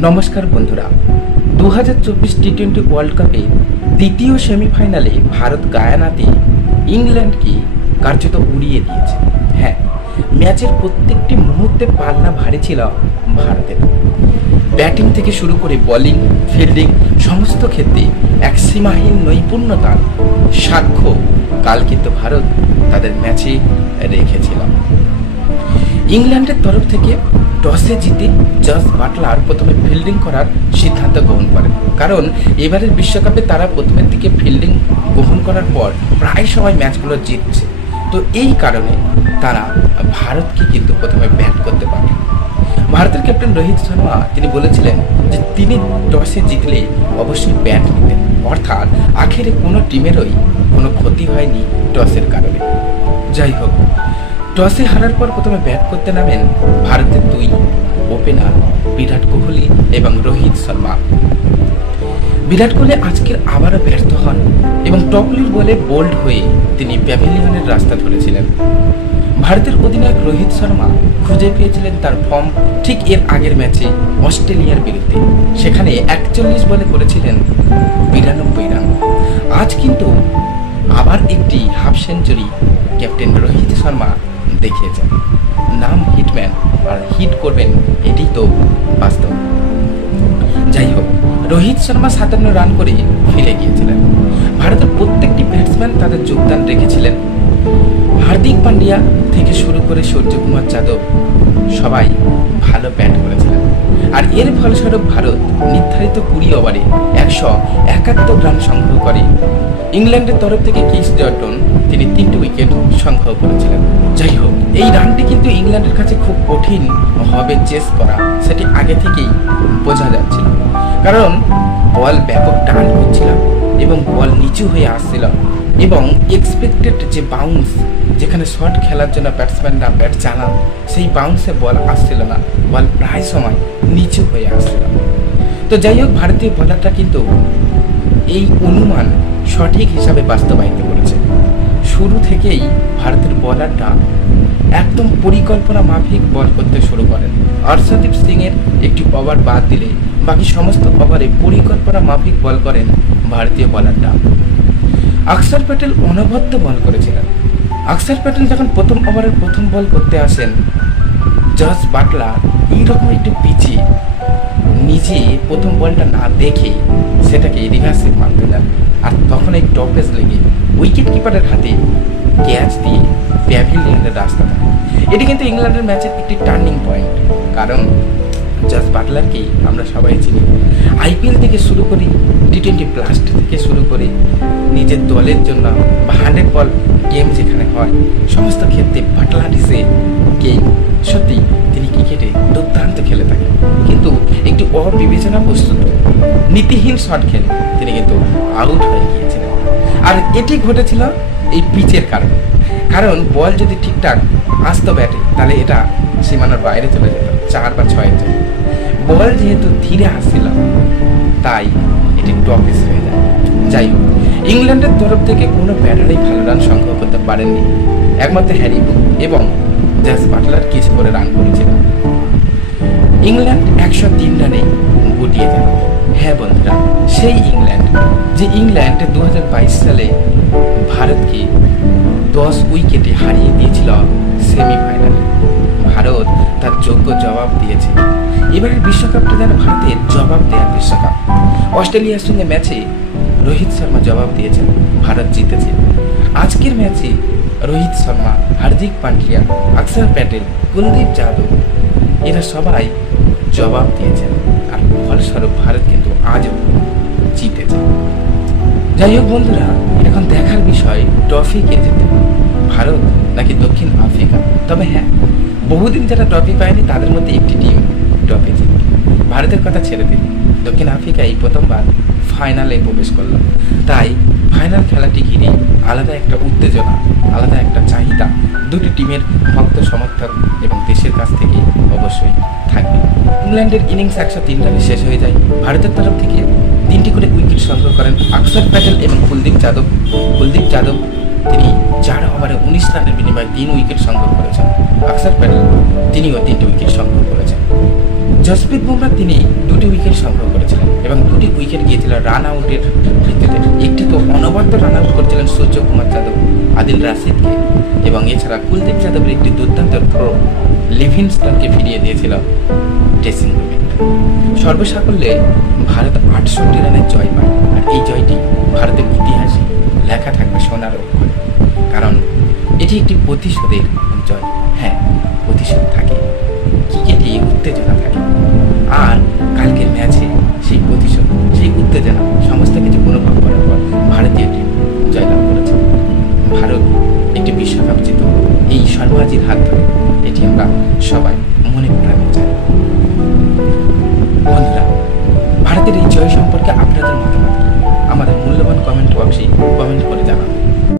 নমস্কার বন্ধুরা, 2024 টি-20 ওয়ার্ল্ড কাপে দ্বিতীয় সেমিফাইনালে ভারত গায়ানাতে ইংল্যান্ডকে কার্যত উড়িয়ে দিয়েছে। হ্যাঁ, ম্যাচের প্রত্যেকটি মুহূর্তে পাল্লা ভারী ছিল ভারতের। ব্যাটিং থেকে শুরু করে বোলিং, ফিল্ডিং সমস্ত ক্ষেত্রে এক সীমাহীন নৈপুণ্যতার সাক্ষ্য কাল কিন্তু ভারত তাদের ম্যাচে রেখেছিল। ইংল্যান্ডের তরফ থেকে টসে জিতে জস বাটলার প্রথমে ফিল্ডিং করার সিদ্ধান্ত গ্রহণ করেন, কারণ এবারের বিশ্বকাপে তারা প্রথমের দিকে ফিল্ডিং গ্রহণ করার পর প্রায় সময় ম্যাচগুলো জিতছে। তো এই কারণে তারা ভারতকে কিন্তু প্রথমে ব্যাট করতে পারেন। ভারতের ক্যাপ্টেন রোহিত শর্মা তিনি বলেছিলেন যে তিনি টসে জিতলে অবশ্যই ব্যাট নিতেন, অর্থাৎ আখেরে কোনো টিমেরই কোনো ক্ষতি হয়নি টসের কারণে। যাই হোক, টসে হারার পর প্রথমে ব্যাট করতে নামেন ভারতের দুই ওপেনার বিরাট কোহলি এবং রোহিত শর্মা। বিরাট কোহলি আজকের আবারও ব্যর্থ হন এবং টপলির বলে বোল্ড হয়ে তিনি প্যাভিলিয়নের রাস্তা ধরেছিলেন। ভারতের অধিনায়ক রোহিত শর্মা খুঁজে পেয়েছিলেন তার ফর্ম ঠিক এর আগের ম্যাচে অস্ট্রেলিয়ার বিরুদ্ধে, সেখানে 41 বলে করেছিলেন 92 রান। আজ কিন্তু আবার একটি half century captain Rohit Sharma দেখিয়েছেন। নাম হিটম্যান, আর হিট করবেন এটি তো বাস্তব। যাই হোক, রোহিত শর্মা 57 রান করে ফিরে গিয়েছিলেন। ভারতের প্রত্যেকটি ব্যাটসম্যান তাদের যোগদান রেখেছিলেন। হার্দিক পান্ডিয়া থেকে শুরু করে সূর্যকুমার যাদব সবাই ভালো ব্যাট করেছিলেন, আর এর ফলস্বরূপ ভারত নির্ধারিত 20 ওভারে 171 রান সংগ্রহ করে। ইংল্যান্ডের তরফ থেকে ক্রিস জর্ডন তিনি 3টি উইকেট সংগ্রহ করেছিলেন। যাই হোক, এই রানটি কিন্তু ইংল্যান্ডের কাছে খুব কঠিন হবে চেস করা, সেটি আগে থেকেই বোঝা যাচ্ছিল, কারণ বল ব্যাপক টান হচ্ছিল এবং বল নিচু হয়ে আসছিল এবং এক্সপেক্টেড যে বাউন্স, যেখানে শট খেলার জন্য ব্যাটসম্যানরা ব্যাট চালান, সেই বাউন্সে বল আসছিল না, বল প্রায় সময় নিচু হয়ে আসছিল। তো যাই হোক, ভারতীয় বোলারটা কিন্তু এই অনুমান সঠিক হিসাবে বাস্তবায়িত করেছে। শুরু থেকেই ভারতের বোলারটা একদম পরিকল্পনা মাফিক বল করতে শুরু করেন। অর্শদীপ সিং এর একটি ওভার বাদ দিলে বাকি সমস্ত ওভারে পরিকল্পনা মাফিক বল করেন ভারতীয় বোলারটা। অক্ষর প্যাটেল অনবদ্য বল করেছিলেন। অক্ষর প্যাটেল যখন প্রথম ওভারের প্রথম বল করতে আসেন, জস বাটলার এইরকম একটি পিচে নিজে প্রথম বলটা না দেখে সেটাকে রিভার্সে মারতে যান, আর তখন এই টপেস লেগে উইকেট কিপারের হাতে ক্যাচ দিয়ে প্যাভিলিয়নের রাস্তা থাকে। এটি কিন্তু ইংল্যান্ডের ম্যাচের একটি টার্নিং পয়েন্ট, কারণ জস বাটলারকে আমরা সবাই চিনি। আইপিএল থেকে শুরু করি, টি-20 ব্লাস্ট থেকে শুরু করে নিজের দলের জন্য 100 বল গেম যেখানে হয়, সমস্ত ক্ষেত্রে বাটলার ইসে গেম। সত্যি তিনি ক্রিকেটে দুর্দান্ত খেলে থাকেন, কিন্তু একটি অবিবেচনা প্রস্তুত নীতিহীন শট খেলে তিনি কিন্তু আউট হয়ে গিয়েছিলেন। আর এটি ঘটেছিল এই পিচের কারণে, কারণ বল যদি ঠিকঠাক আসতো ব্যাটে, তাহলে এটা সীমানার বাইরে চলে যেত 4 বা 6-এর জন্য। বল যেহেতু ধীরে আসছিল, তাই এটি টপিস হয়ে যায়। যাই হোক, ইংল্যান্ডের তরফ থেকে কোনো ব্যাটারই ভালো রান সংগ্রহ করতে পারেননি, একমাত্র হ্যারি ব্রুক এবং জস বাটলার কিছু করে রান করেছিলেন। ইংল্যান্ড 103 রানে গুটিয়ে যায়। হ্যাঁ বন্ধুরা, সেই ইংল্যান্ড যে ইংল্যান্ড 2022 সালে ভারতকে 10 উইকেটে হারিয়ে দিয়েছিল সেমিফাইনালে। ভারত তার যোগ্য জবাব দিয়েছে। এবারের বিশ্বকাপটা যেন ভারতের জবাব দেওয়ার বিশ্বকাপ। অস্ট্রেলিয়ার সঙ্গে ম্যাচে রোহিত শর্মা জবাব দিয়েছেন, ভারত জিতেছে। আজকের ম্যাচে রোহিত শর্মা, হার্দিক পান্ডিয়া, অক্ষর প্যাটেল, কুলদীপ যাদব এরা সবাই জবাব দিয়েছেন, আর ফলস্বরূপ ভারত কিন্তু আজও জিতেছে। যাই হোক বন্ধুরা, এখন দেখার বিষয় ট্রফি কে জেতে, ভারত নাকি দক্ষিণ আফ্রিকা। তবে হ্যাঁ, বহুদিন যারা ট্রফি পায়নি তাদের মধ্যে একটি টিম ট্রফি জিতে। ভারতের কথা ছেড়ে দিন, দক্ষিণ আফ্রিকা এই প্রথমবার ফাইনালে প্রবেশ করল। তাই ফাইনাল খেলাটি ঘিরে আলাদা একটা উত্তেজনা, আলাদা একটা চাহিদা দুটি টিমের ভক্ত সমর্থক এবং দেশের কাছ থেকে অবশ্যই থাকবে। ইংল্যান্ডের ইনিংস 103 রানে শেষ হয়ে যায়। ভারতের তরফ থেকে 3টি করে উইকেট সংগ্রহ করেন অক্ষর প্যাটেল এবং কুলদীপ যাদব। কুলদীপ যাদব তিনি 4 ওভারে 19 রানের বিনিময়ে 3 উইকেট সংগ্রহ করেছেন। অক্ষর প্যাটেল তিনিও 3টি উইকেট সংগ্রহ করেছেন। জসপ্রীত বুমরা তিনি 2টি উইকেট সংগ্রহ করেছিলেন এবং 2টি উইকেট গিয়েছিল রান আউটের ভিত্তিতে। একটি তো অনবদ্য রান আউট করেছিলেন সূর্যকুমার যাদব আদিল রাশিদকে, এবং এছাড়া কুলদীপ যাদবের একটি দুর্দান্ত থ্রো লিভিংস্টনকে ফিরিয়ে দিয়েছিল ড্রেসিং রুমে। সর্বসাকল্যে ভারত 68 রানের জয় পায়, আর এই জয়টি ভারতের ইতিহাসে লেখা থাকবে সোনার অক্ষরে, কারণ এটি একটি প্রতিশোধের জয়। হ্যাঁ, প্রতিশোধ থাকে, ক্রিকেটে উত্তেজনা থাকে, আর কালকের ম্যাচে সেই প্রতিশোধ, সেই উত্তেজনা সমস্ত কিছু অনুভব করার পর ভারতীয় টিম জয়লাভ করেছে। ভারত একটি বিশ্বকাপ জিতুক, এই শর্মাজির হাত ধরে এটি আমরা সবাই